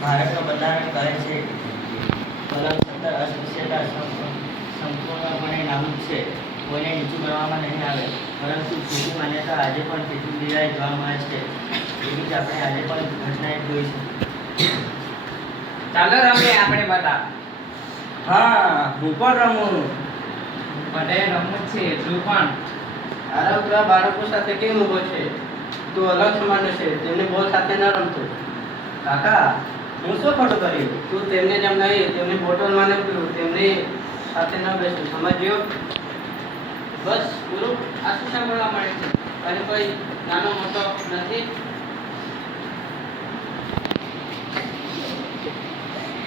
ભારતનું બંધારણ કહે છે. કલમ સત્તર અસ્પૃશ્યતા સંપૂર્ણપણે નાબૂદ છે. કોઈને નીચું કરવામાં નહીં આવે. પરંતુ ખોટી માન્યતા આજે પણ કેટલી જગ્યાએ જોવા મળે છે. એવી જ આપણે આજે પણ ઘટના એક છે ચાલો રમીએ આપણે બધા. હા હું પણ રમું. બધે રમું છે તું પણ. આરોગ્ય બાળકો સાથે કેમ ઊભો છે? તું અલગ સમાન છે તેમને બોલ સાથે ન રમતો. કાકા હું શું ખોટું કર્યું? તું તેમને જેમ નહીં તેમની બોટલમાં ન પીવું તેમની સાથે ન બેસું. સમજ્યો? બસ ગુરુ આ શું સાંભળવા મળે છે? અને કોઈ નાનો મોટો નથી?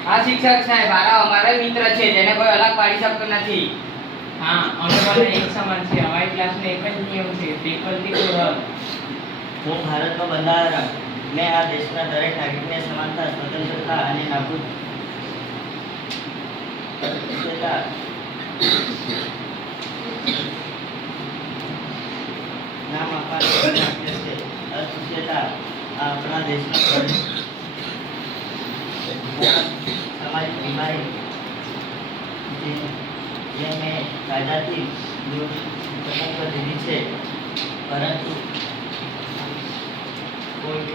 આ શિક્ષક સાહેબ આ અમારા મિત્ર છે જેને કોઈ અલગ પાડી શકતો નથી. હા અમે બધા એક સમાન છે અમારી ક્લાસનો એક જ નિયમ છે પેપરથી હું ભારતનું બંધારણ મેં આ દેશના દરેક નાગરિકને સમાનતા, સ્વતંત્રતા અને નાબૂદ નામ આપવાનું છે. અસ્પૃશ્યતા આપણા દેશનો સામાજિક બીમારી જે- મેં કાયદાથી દૂર સ્વતંત્ર દીધી છે. પરંતુ કોઈ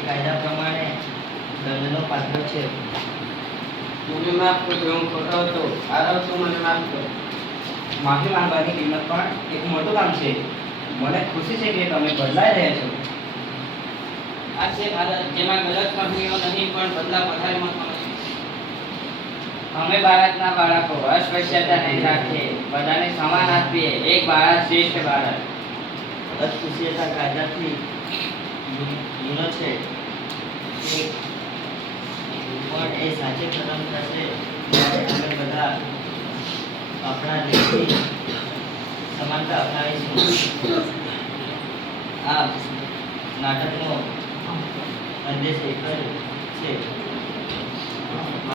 કાયદા પ્રમાણે દંડનો પાત્ર છે. મને માફ કરજો, હું ખોટો હતો. આરવ હતો, મને માફ કરો. માફી માંગવાની કિંમત પણ એક મોટું કામ છે. મને ખુશી છે કે તમે બદલાઈ રહ્યા છો. આ છે ભારત જેમાં ગલત કંપનીઓ નહીં, પણ બદલા વધારે છે. અમે ભારતના બાળકો, અસ્પશ્યતા નહીં રાખીએ. બધાને સમાન આપીએ. એક ભારત શ્રેષ્ઠ ભારત અસ્પૃશ્યતા કાયદાથી ગુનો છે. પણ એ સાચે ખતમ થશે. અમે બધા આપણા દેશની સમાનતા અપનાવીશું. આ નાટકનો એક છે.